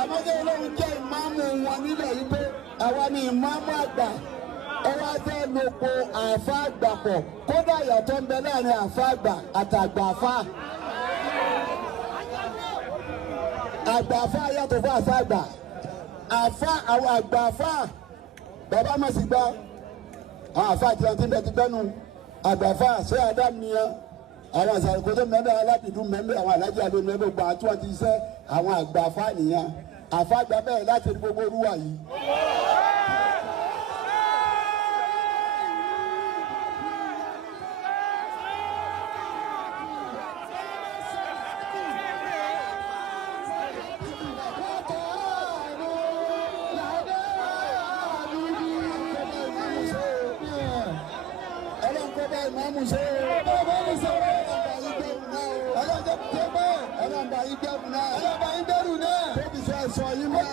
àmọ́jọ́ olóhùn jẹ́ ìmáàmù wọn nílẹ̀ yìí pé àwa ni ìmáàmù àgbà ẹ wá fẹ́ lóko àfa àgbà pọ̀ kódà ìyàtọ̀ ń bẹ láàrin àfa àgbà àtàgbà àfa. Àgbà àfa yàtọ̀ fún àfa àgbà. Àfa àwọn àgbà àfa bàbá má sì gbọ́ àwọn àfa àti ọtí bẹ ti gbẹ́nu àgbà àfa ṣé Ádámù nìyẹn àwọn àṣàkóso mẹ́bẹ̀ aládìdún mẹ́bẹ̀ àwọn alájà ló mẹ́bẹ̀ gbọ́ àti wọ́n ti ṣe àwọn àgbà àfa nìyẹn àfa àgbà bẹ́ẹ̀ láti gbogbo olúwa yìí. Ìmáàmù ṣe ìmáàmù ṣe ọlọ́dẹ tó bẹ́ẹ̀ ọlọ́dẹ ìgbẹ́rù náà tóbi ṣe ẹ̀sọ́ yìí mọ́.